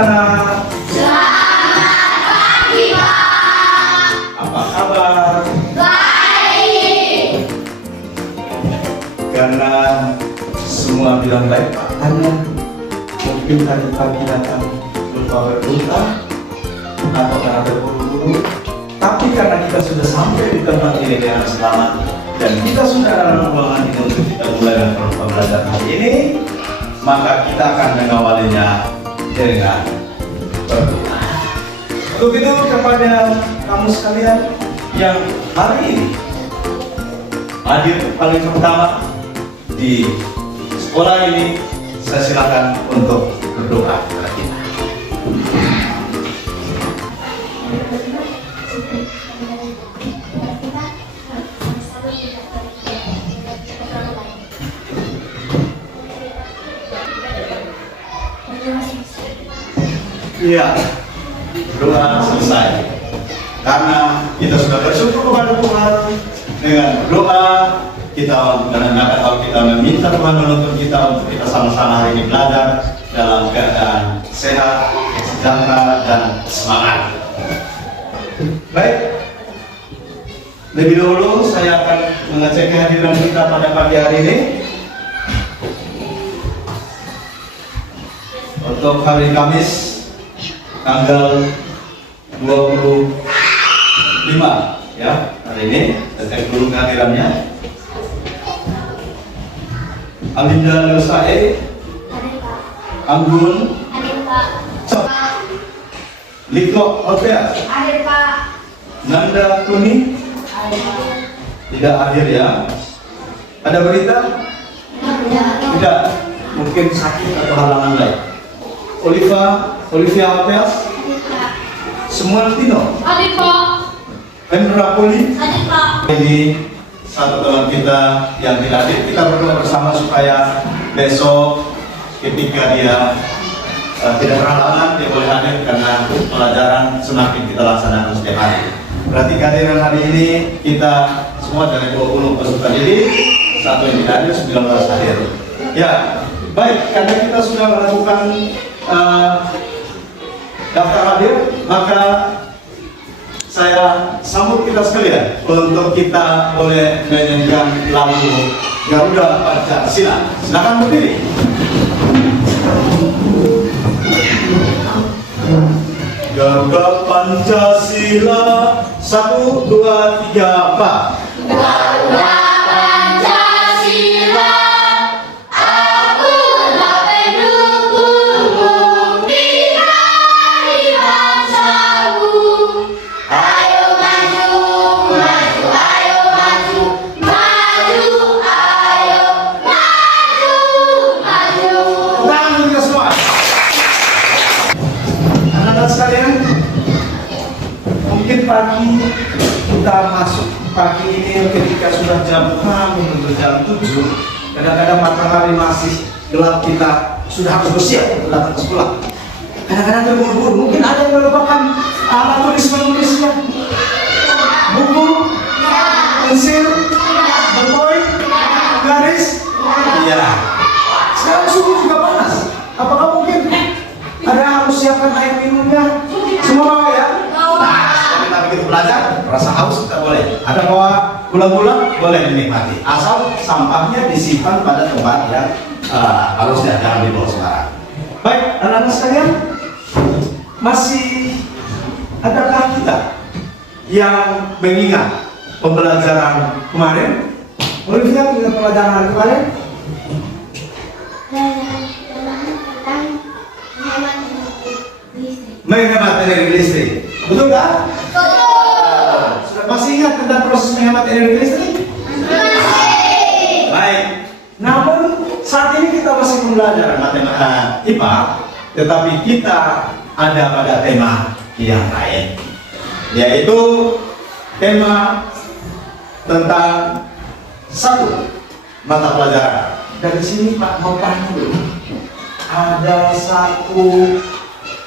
Selamat pagi, Pak. Apa kabar? Baik. Karena semua bilang baik, Pak. Hanya mungkin tadi pagi datang lupa berdoa atau karena terburu-buru. Tapi karena kita sudah sampai di tempat ini dengan selamat dan kita sudah dalam ruangan ini untuk kita mulai dengan pembelajaran hari ini, maka kita akan mengawalinya dengan berdoa. Untuk itu kepada kamu sekalian yang hari ini hadir paling pertama di sekolah ini, saya silakan untuk berdoa kepada kita. Iya, doa selesai. Karena kita sudah bersyukur kepada Tuhan dengan doa kita, karena kalau kita meminta Tuhan menuntun kita untuk kita sama-sama hari ini belajar dalam keadaan sehat, sejahtera dan semangat. Baik, lebih dulu saya akan mengecek kehadiran kita pada pagi hari ini. Untuk hari Kamis tanggal 25 ya, hari ini saya cek dulu kehadirannya. Alinda Lusae, Anggun, Liko Hotel, Nanda Kuni, tidak hadir ya. Ada berita? Tidak, mungkin sakit atau halangan lain. Olivia Hotel, semua Tino, Hendra Poli, ini satu teman kita yang tidak hadir. Kita berdoa bersama supaya besok ketika dia tidak berhalangan dia boleh hadir, karena pelajaran semakin kita laksanakan setiap hari. Berarti kehadiran hari ini kita semua dari 20 peserta didik, satu yang tidak hadir, 19 hadir. Ya, baik, karena kita sudah melakukan daftar hadir, maka saya sambut kita sekalian untuk kita boleh menyanyikan lagu Garuda Pancasila. Silakan berdiri. Garuda Pancasila, 1, 2, 3, 4. Garuda Pancasila, akulah pendukungmu di hari bangsaku. Ayo maju, maju, ayo maju, maju, ayo maju, maju. Tangan kita semua. Anak-anak sekalian, mungkin pagi kita masuk pagi ini ketika sudah jam 6 menuju jam 7, kadang-kadang matahari masih gelap, kita sudah harus bersiap untuk datang ke sekolah. Kadang-kadang terburu-buru, mungkin ada yang melupakan alat tulis-menulisnya, buku, pensil, ballpoint, garis. Iya. Sekarang suhu juga panas. Apakah mungkin ada harus siapkan air minumnya? Semua bawa ya? Nah, kita begitu belajar, rasa haus kita boleh. Ada bawa gula-gula, boleh dinikmati. Asal sampahnya disimpan pada tempat yang harusnya, jangan dibawa sembarang. Baik, anak-anak sekalian, masih adakah kita yang mengingat pembelajaran kemarin? Boleh kita ingat pembelajaran kemarin? Menghemat energi listrik, betul kan? Sudah masih ingat tentang proses menghemat energi listrik? Baik. Namun saat ini kita masih belajar matematika IPA, tetapi kita ada pada tema yang lain, yaitu tema tentang satu mata pelajaran. Dari sini Pak mau tanya dulu. Ada satu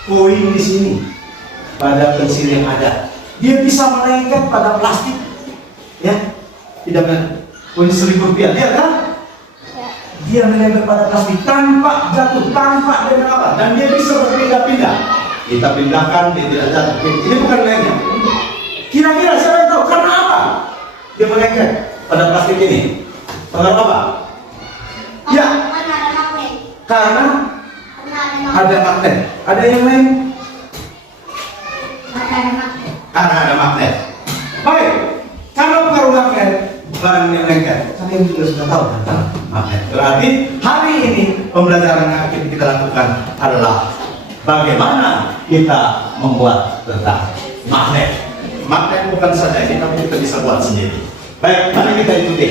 koin di sini pada pensil yang ada. Dia bisa melengket pada plastik, ya? Tidak kan? Koin 1.000 rupiah, lihat kan? dia menempel pada plastik tanpa jatuh, tanpa dengan apa, dan dia bisa berpindah-pindah. Kita pindahkan, dia tidak jatuh. Ini bukan lainnya. Kira-kira siapa yang tahu karena apa dia melengket pada plastik ini? Pengaruh apa? Ya, karena ada magnet. Ada yang lain? Karena ada magnet. Baik, kalau pengaruh magnet, barang yang lengket. Kalian juga sudah tahu tentang magnet. Berarti hari ini pembelajaran yang akan kita lakukan adalah bagaimana kita membuat tentang magnet. Magnet bukan saja ini, tapi kita bisa buat sendiri. Baik, mari kita ikuti.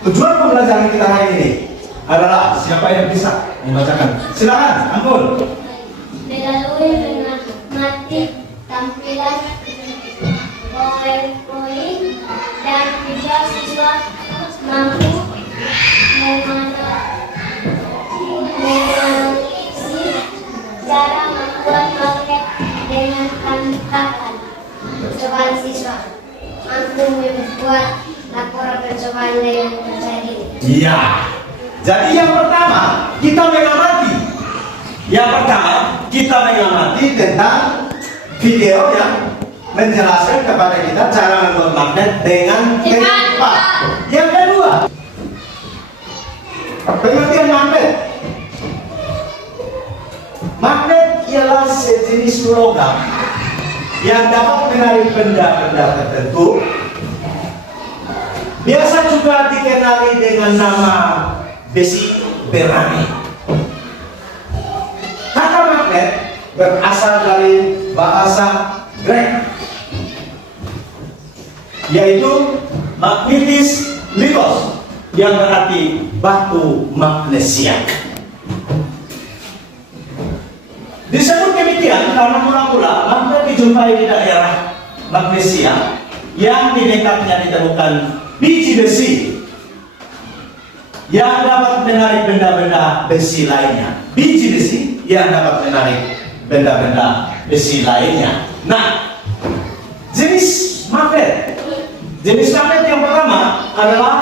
Tujuan pembelajaran kita hari ini adalah siapa yang bisa membacakan? Silakan, Ampun. Melalui mengamati tampilan PowerPoint dan video siswa mampu menganalisis cara membuat magnet dengan tantangan. Percobaan siswa mampu membuat laporan percobaan dengan percaya diri. Iya. Jadi yang pertama kita mengamati. Yang pertama kita mengamati tentang video yang menjelaskan kepada kita cara membuat magnet dengan tepat. Yang kedua, pengertian magnet. Magnet ialah sejenis logam yang dapat menarik benda-benda tertentu. Biasa juga dikenali dengan nama besi berani. Kata magnet berasal dari bahasa Grek, yaitu magnetis litos, yang berarti batu magnesia. Disebut demikian karena mula-mula magnet dijumpai di daerah magnesia yang di dekatnya ditemukan biji besi yang dapat menarik benda-benda besi lainnya. Biji besi yang dapat menarik benda-benda besi lainnya. Nah, jenis magnet yang pertama adalah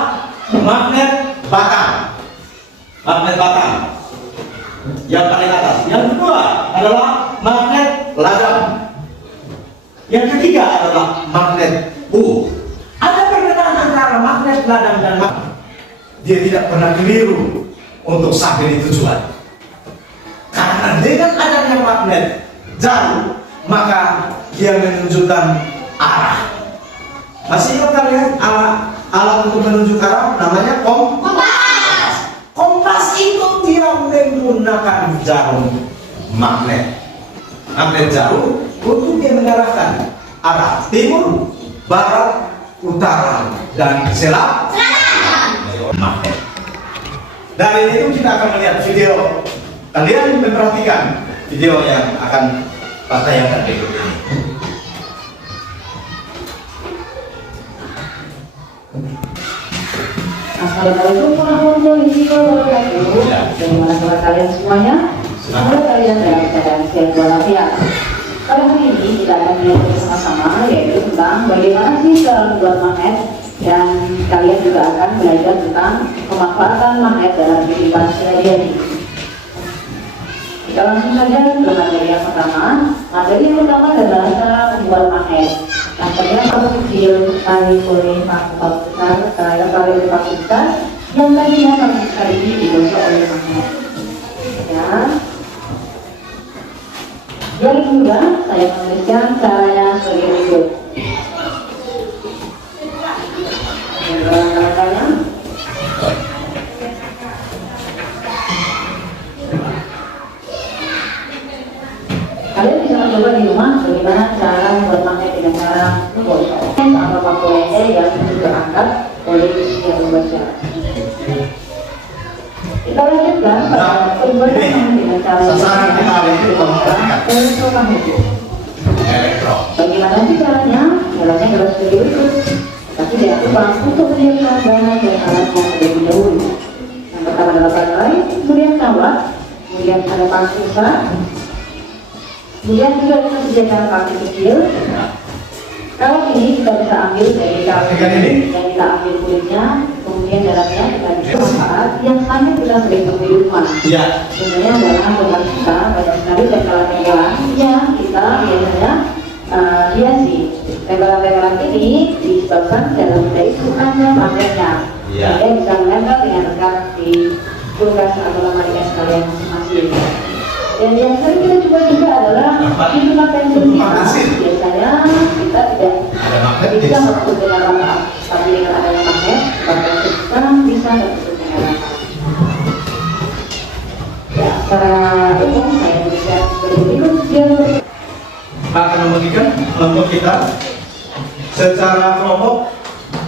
magnet batang. Magnet batang yang paling atas. Yang kedua adalah magnet ladang. Yang ketiga adalah magnet U. Ada perbedaan antara magnet ladang dan magnet. Dia tidak pernah keliru untuk sampai di tujuan. Karena dengan adanya magnet jarum, maka dia menunjukkan arah. Masih ingat kalian alat untuk menunjuk arah namanya kompas. Kompas itu dia menggunakan jarum magnet. Magnet jarum untuk dia mengarahkan arah timur, barat, utara, dan selatan. Magnet. Dari itu kita akan melihat video. Kalian memperhatikan video yang akan tayangkan berikut ini. Assalamualaikum warahmatullahi wabarakatuh. Bagaimana kabar kalian semuanya? Semoga kalian dalam keadaan sehat walafiat. Pada hari ini kita akan melihat bersama-sama yaitu tentang bagaimana sih cara membuat magnet, dan kalian juga akan belajar tentang pemanfaatan magnet dalam kehidupan sehari-hari. Kita langsung saja ke materi yang pertama. Materi yang pertama adalah cara membuat magnet. Materinya paku kecil, tali kuning, paku besar, tali paku besar, yang tadinya paku besar ini digosok oleh magnet. Ya. Yang kedua, saya menuliskan caranya sebagai berikut. Kalian bisa mencoba di rumah bagaimana cara membuat magnet dengan cara menggosok atau paku lede yang sudah angkat oleh yang membaca. Kita lanjutkan pada pembuatan dengan cara sasaran kita hari ini memperhatikan elektron. Bagaimana sih caranya? Caranya adalah seperti berikut. Tapi jangan lupa untuk menyiapkan bahan dan alatnya terlebih dahulu. Yang pertama adalah baterai, kemudian kawat, kemudian ada paku besar, kemudian juga kita sediakan paku kecil, Kalau ini kita bisa ambil dari Ikan ini? yang kita ambil kulitnya, kemudian dalamnya kita bisa manfaat yang hanya kita sering temui di rumah. Iya. Sebenarnya adalah rumah kita banyak sekali tempelan-tempelan yang kita biasanya hiasi. Tempelan-tempelan ini disebabkan dalam kita itu hanya magnetnya. Iya. Sehingga bisa menempel dengan dekat di kulkas atau lemari es kalian masing-masing. Dan yang sering kita coba juga adalah minuman pensilnya. Biasanya kita tidak bisa tertutup dengan rata, tapi dengan adanya magnet, maka kita bisa tertutup dengan rata. Ya, secara umum saya berikan berikut jalur. Kita akan membagikan kelompok kita secara kelompok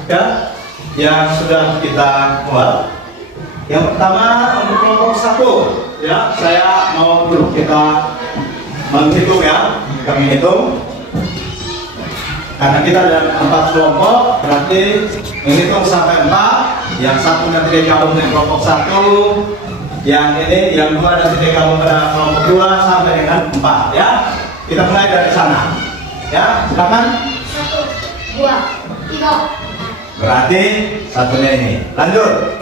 ya yang sudah kita buat. Yang pertama untuk kelompok 1 ya, saya mau dulu kita menghitung ya, kami hitung karena kita ada 4 kelompok, berarti menghitung sampai 4. Yang satu nanti digabung dengan kelompok 1, yang ini yang 2 nanti digabung pada kelompok 2 sampai dengan 4 ya. Kita mulai dari sana ya, silakan. 1, 2, 3. Berarti satunya ini, lanjut.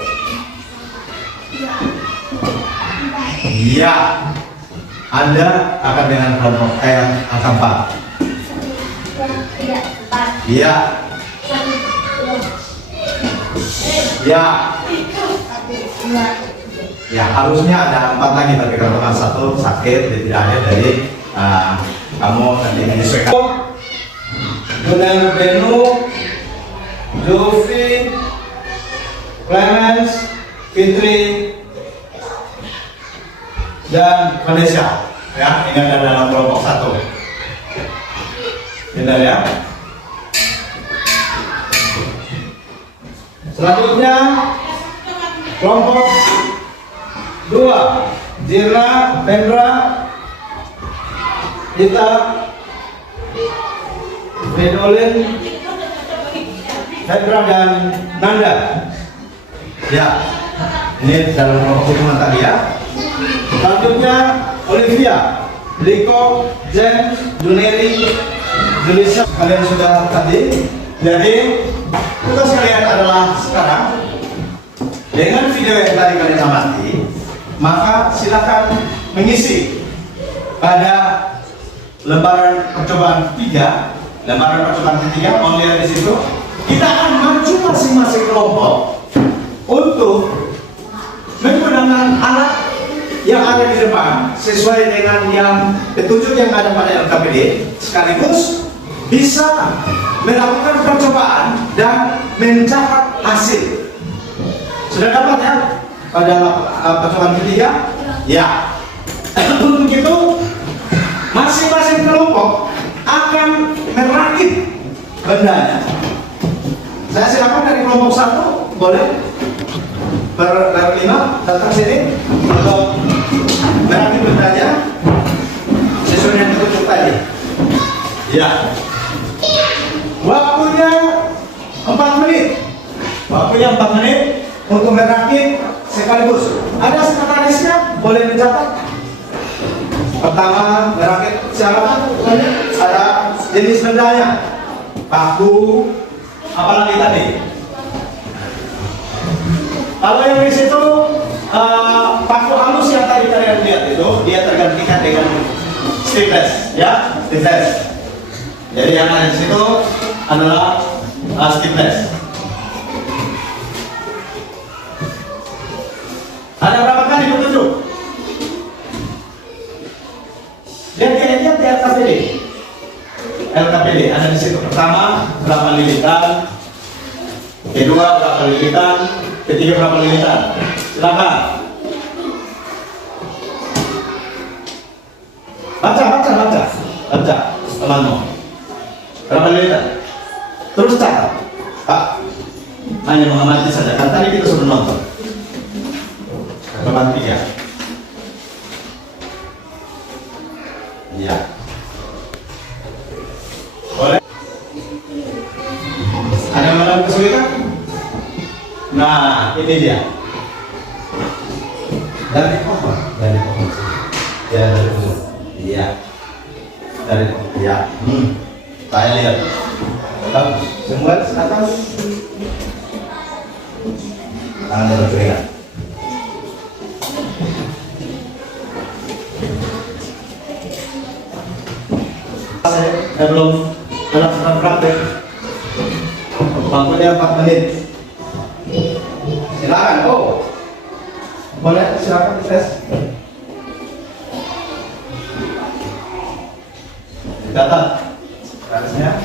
Iya, Anda akan dengan kelompok angka 4. 1, 2, 3, 4. Iya. 1, 2, Ya. 1, 2. Ya, harusnya ada 4 lagi, tapi kalau teman 1 sakit, tidak ada dari kamu nanti menyesuaikan. Gunar Benu, Jovi, Clemens, Fitri, dan Malaysia ya, ini ada dalam kelompok 1. Benar ya. Selanjutnya kelompok 2, Jirna, Pendra, Gita, Bedolin, Hendra, dan Nanda ya, ini dalam kelompok hitungan tadi ya. Selanjutnya Olivia, Liko, Jen, Juneri, Julissa, kalian sudah tadi. Jadi tugas kalian adalah sekarang dengan video yang tadi kalian amati, maka silakan mengisi pada lembaran percobaan 3. Lembaran percobaan ketiga, mau lihat di situ. Kita akan maju masing-masing kelompok untuk menggunakan alat yang ada di depan sesuai dengan yang petunjuk yang ada pada LKPD, sekaligus bisa melakukan percobaan dan mencatat hasil. Sudah dapat ya pada percobaan ketiga? Ya. Untuk itu masing-masing kelompok akan merakit bendanya. Saya silakan dari kelompok 1, boleh berlima datang sini untuk merakit bendanya sesuai dengan petunjuk tadi. Ya. Waktunya 4 menit. Waktunya 4 menit untuk merakit sekaligus. Ada sekretarisnya, boleh mencatat. Pertama, merakit siapa? Ada jenis bendanya, paku, apalagi tadi. Kalau yang di situ paku halus yang tadi kalian lihat itu, dia tergantikan dengan stipless, ya, stipless. Jadi yang ada di situ adalah stipless. Ada berapa kali petunjuk? Lihat di LKPD. LKPD ada di situ. Pertama, berapa lilitan? Kedua, berapa lilitan? Ketiga, berapa lilitan? Silakan. Baca, temanmu. Berapa lilitan? Terus catat. Pak, hanya mengamati saja. Kan tadi kita sudah nonton. Percobaan 3. Iya. Boleh? Ada yang mengalami kesulitan? Nah, ini dia. Dari pohon. Ya, dari pohon. Iya. Dari pohon. Ya. Saya lihat. Bagus. Semua silakan. Tangan berkeringat. Saya belum melakukan praktek. Bangkunya 4 menit. Silakan. Oh, boleh silakan tes. Catat garisnya.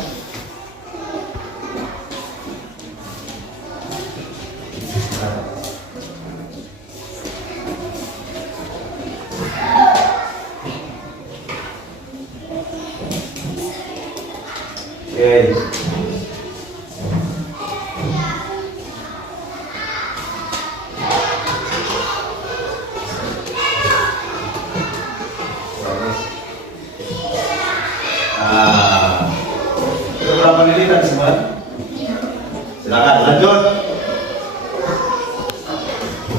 Oke. Itu berapa milimeter semua? Silakan lanjut.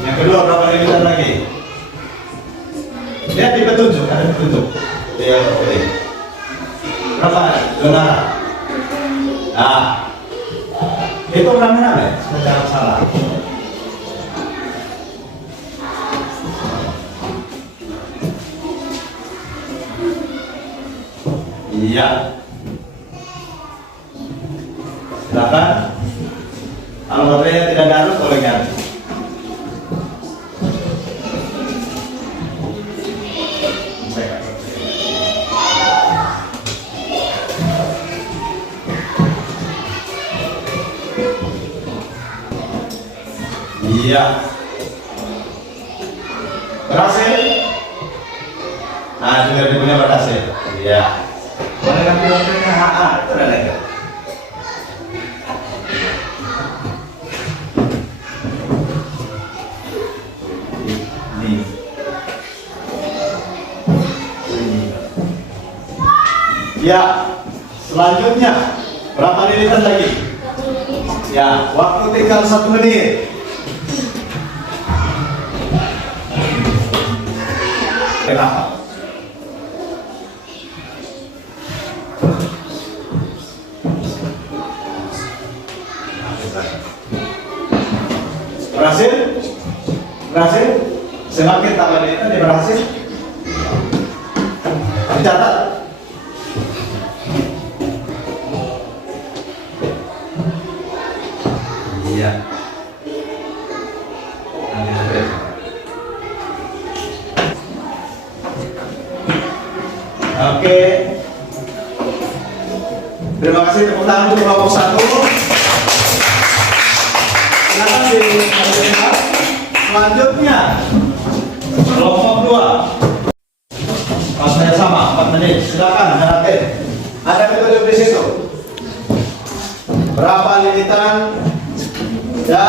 Yang kedua berapa milimeter lagi? Lihat di petunjuk, ada petunjuk. Iya, oke. Berapa? Donara. Nah, itu rame-rame, jangan salah. Iya. Silakan. Kalau baterainya tidak garut, boleh ganti. Iya. Berhasil? Nah, juga dipunya berhasil. Iya. Boleh ganti waktunya HA, itu udah lagi. Ya, selanjutnya berapa lilitan lagi? Ya, waktu tinggal 1 menit. Kenapa? Berhasil? Berhasil? Semakin tambah lilitan dia berhasil. Dicatat. Iya. Oke. Terima kasih, tepuk tangan untuk kelompok 1. Silakan dilanjutkan. Selanjutnya kelompok 2. Waktunya sama, 4 menit. Silakan harapin. Ada petunjuk di situ. Berapa lilitan? Ya.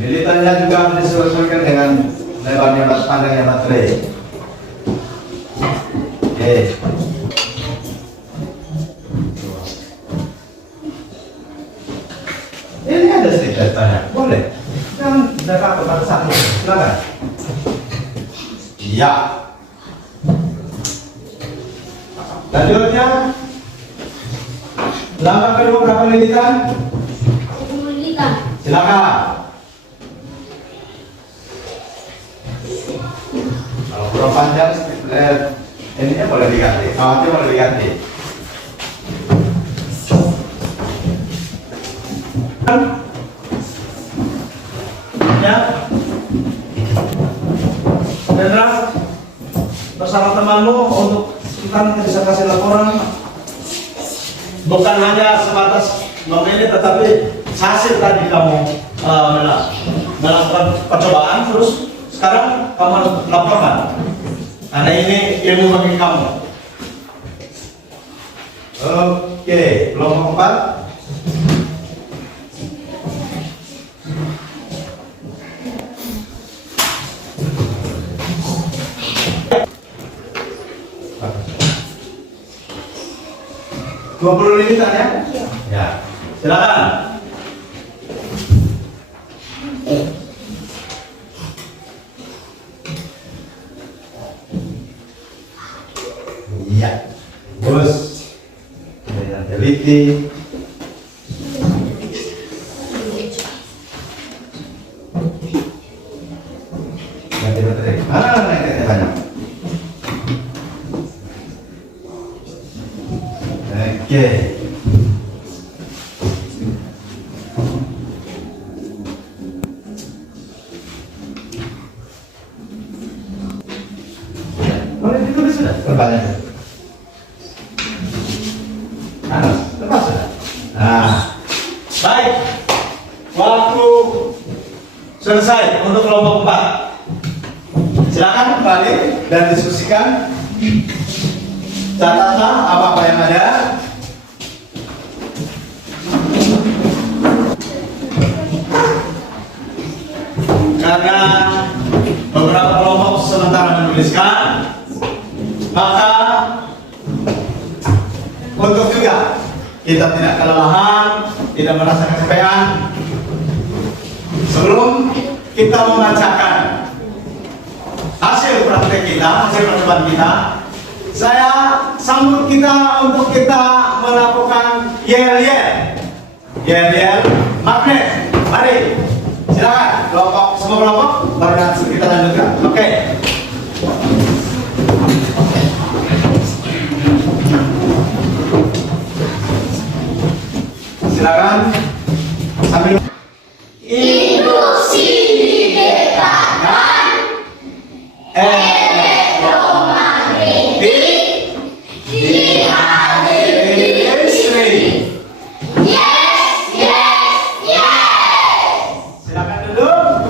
Lilitannya juga harus disesuaikan dengan lebarnya panjangnya baterai. Oke. Ini ada sedikit tanya, boleh? Jangan jaga kepada satu, silakan. Iya. Lanjutnya, langkah kedua berapa lilitan? 10 lilitan. Silakan. Kalau kurang panjang, ini boleh diganti. Kawatnya boleh diganti. Ya, dan bersama temanmu untuk kita nanti bisa kasih laporan. Bukan hanya sebatas memilih, tetapi hasil tadi kamu melakukan percobaan, terus sekarang kamu laporkan. Karena ini ilmu bagi kamu. Oke, kelompok 4. 20 limitan ya? Ya. Silakan. Iya. Terus dengan teliti. Ganti baterai. Naik ke banyak. Oke. Boleh ditulis sudah perbanyak. Lepas sudah. Nah, baik. Waktu selesai untuk kelompok 4. Silakan kembali dan diskusikan. Catatlah apa-apa yang ada. Karena beberapa kelompok sementara menuliskan, maka untuk juga kita tidak kelelahan, tidak merasa kecapean, sebelum kita membacakan hasil praktek kita, hasil percobaan kita, saya sambut kita untuk kita melakukan yel magnet. Mari, silakan kelompok, semua kelompok bergerak, kita lanjutkan. Oke. Silakan sambil Induksi dikatakan elektromagnetik dihadiri listrik. Yes. silakan duduk.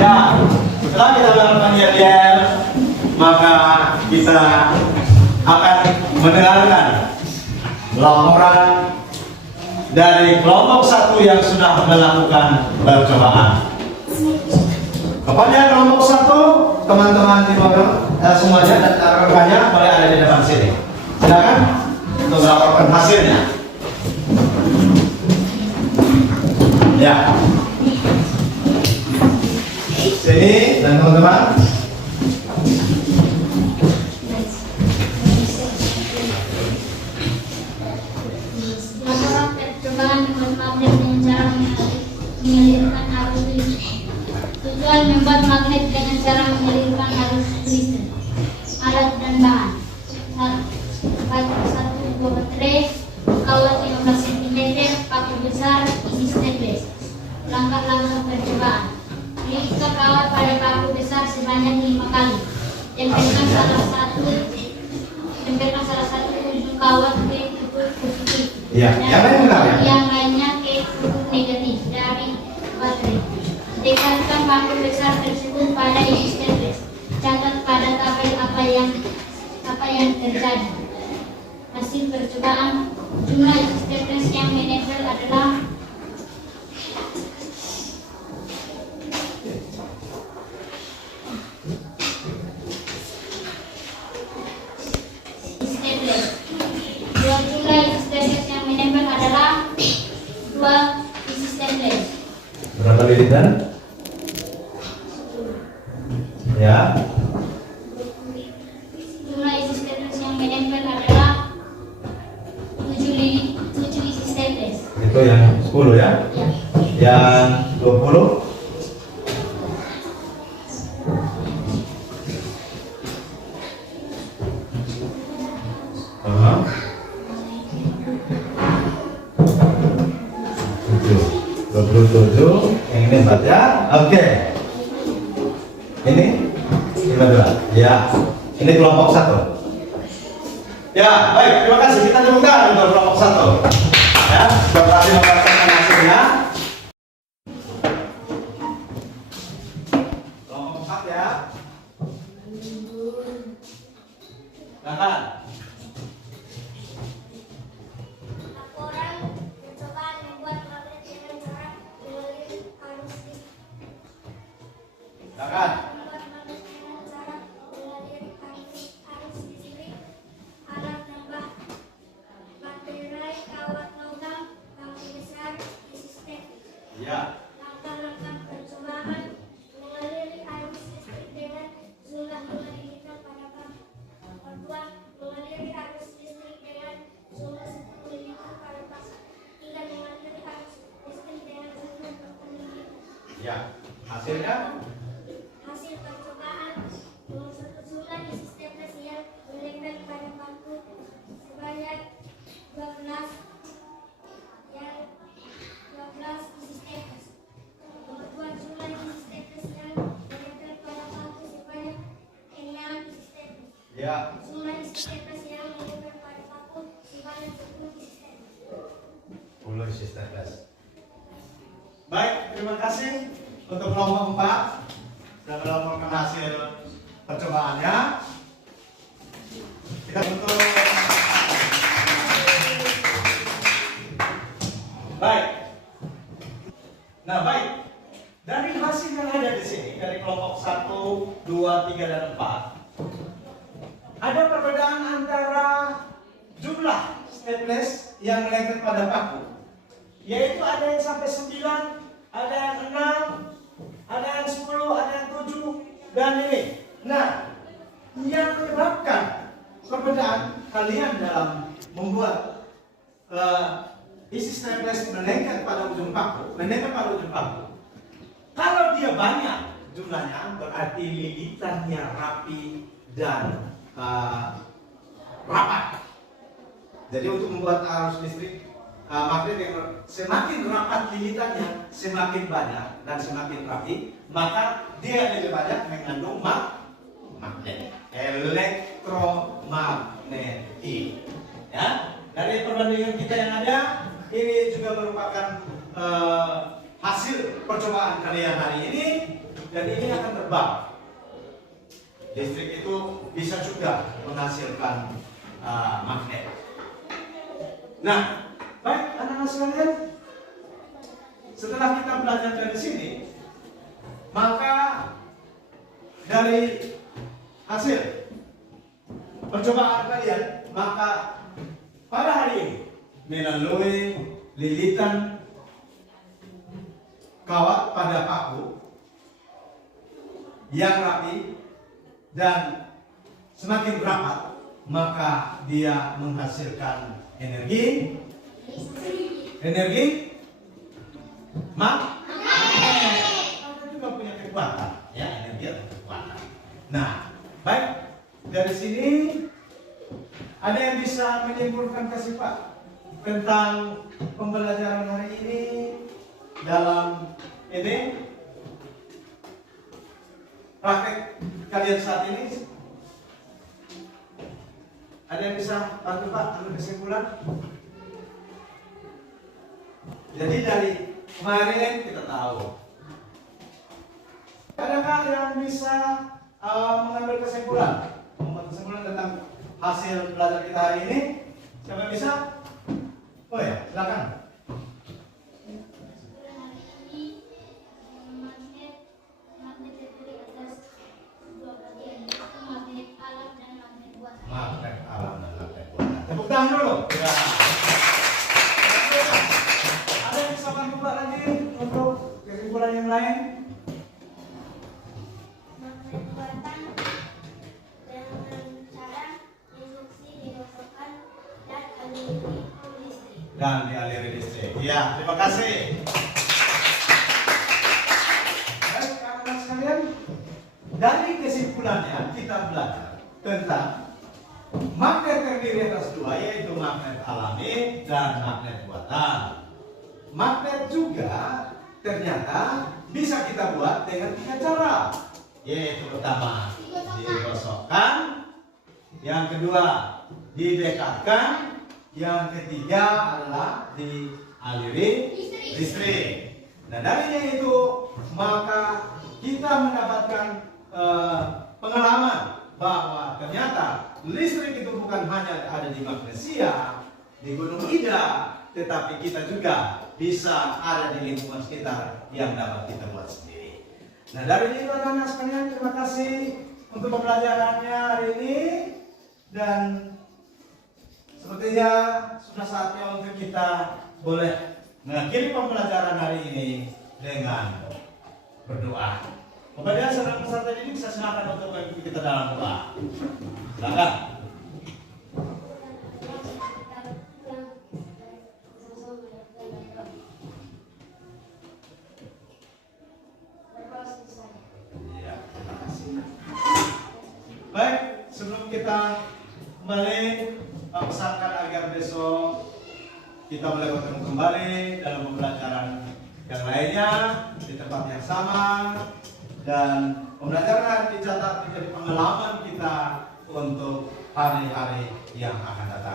Ya, setelah kita melakukan yel, maka kita akan mendengarkan laporan dari kelompok 1 yang sudah melakukan percobaan. Kepada kelompok 1, teman-teman di bawah semuanya dan rekan-rekannya boleh ada di depan sini. Silakan untuk melaporkan hasilnya. Ya. Sini dan teman-teman. Laporan percobaan membuat magnet dengan cara mengalirkan arus listrik. Tujuan membuat magnet dengan cara mengalirkan arus listrik. Alat dan bahan. 1 buah baterai, kawat 15 cm, paku besar, isi stainless. Langkah-langkah percobaan. Ikat kawat pada paku besar sebanyak 5 kali. Tempelkan salah satu ujung kawat ke kutub positif. Ya, yang lain benar ya? Yang lainnya ke kutub negatif dari baterai. Dekatkan paku besar tersebut pada isi stainless. Catat pada tabel apa yang terjadi. Hasil percobaan, jumlah isi stainless yang menempel adalah jumlah isi stainless yang menempel adalah 2 isi stainless. Berapa liter? Ya. Jumlah isi stainless yang menempel adalah 7 isi stainless. Itu yang 10 ya? Ya. Yang 20? Aha. 27. Yang ini 4 ya? Oke. Ini 15. Ya. Ini kelompok 1. Ya, baik. Terima kasih. Kita tepuk tangan untuk kelompok 1. Ya, sudah berhasil mendapatkan hasilnya. Kelompok 4 ya. Silakan. Laporan percobaan membuat magnet dengan cara mengalir arus listrik. Silakan. Membuat magnet dengan cara mengalir arus listrik. Alat Hasilnya Hasil percobaan usulan isi staples yang dilengket pada paku sebanyak 12 isi staples. Membuat usulan isi staples yang dilengket pada paku sebanyak 6 isi staples. ya. Usulan isi staples yang dilengket pada paku sebanyak 10 isi staples. 10 isi staples. Baik, terima kasih untuk kelompok 4 sudah melaporkan hasil percobaannya. Kita untuk baik. Nah, baik. Dari hasil yang ada di sini dari kelompok 1, 2, 3 dan 4 ada perbedaan antara jumlah staples yang melengket pada paku. Yaitu ada yang sampai 9, ada yang 6, ada yang 10, ada yang 7, dan ini. Nah, yang menyebabkan perbedaan kalian dalam membuat isi staples melengket pada ujung paku, kalau dia banyak jumlahnya, berarti lilitannya rapi dan rapat. Jadi untuk membuat arus listrik magnet yang semakin rapat lilitannya, semakin banyak dan semakin rapi, maka dia lebih banyak mengandung magnet, elektromagnetik. Ya, dari perbandingan kita yang ada, ini juga merupakan hasil percobaan kalian hari ini, dan ini akan terbang. Listrik itu bisa juga menghasilkan magnet. Nah, baik anak-anak sekalian, setelah kita belajar dari sini, maka dari hasil percobaan kalian, maka pada hari ini melalui lilitan kawat pada paku yang rapi dan semakin rapat, maka dia menghasilkan energi magnet. Ada juga punya kekuatan, ya, energi atau kekuatan. Nah, baik, dari sini ada yang bisa menyimpulkan kasih Pak tentang pembelajaran hari ini dalam ini praktek kalian saat ini? Ada yang bisa bantu Pak ambil kesimpulan? Jadi dari kemarin kita tahu. Adakah yang bisa mengambil kesimpulan? Membuat kesimpulan tentang hasil belajar kita hari ini? Siapa yang bisa? Oh ya, silakan. Magnet alam dan magnet buatan. Tepuk tangan dulu. Ya. Ada yang bisa bantu Pak lagi untuk kesimpulan yang lain? Magnet buatan dengan cara induksi dikosongkan dan aliri listrik. Dan dialiri listrik. Ya, terima kasih. Baik, kawan-kawan sekalian, dari kesimpulannya kita belajar tentang magnet terdiri atas dua, yaitu magnet alami dan magnet buatan. Magnet juga ternyata bisa kita buat dengan 3 cara, yaitu pertama digosokkan, yang kedua didekatkan, yang ketiga adalah dialiri listrik. Nah, darinya itu maka kita mendapatkan pengalaman bahwa ternyata listrik itu bukan hanya ada di Magnesia, di Gunung Ida, tetapi kita juga bisa ada di lingkungan sekitar yang dapat kita buat sendiri. Nah, dari itu anak-anak sekalian, terima kasih untuk pembelajarannya hari ini, dan sepertinya sudah saatnya untuk kita boleh mengakhiri pembelajaran hari ini dengan berdoa. Kepada saudara peserta ini bisa silakan untuk mengikuti kita dalam doa. Silakan. Berproses kita kembali pesankan agar besok kita boleh bertemu kembali dalam pembelajaran yang lainnya di tempat yang sama, dan pembelajaran dicatat menjadi pengalaman kita untuk hari-hari yang akan datang.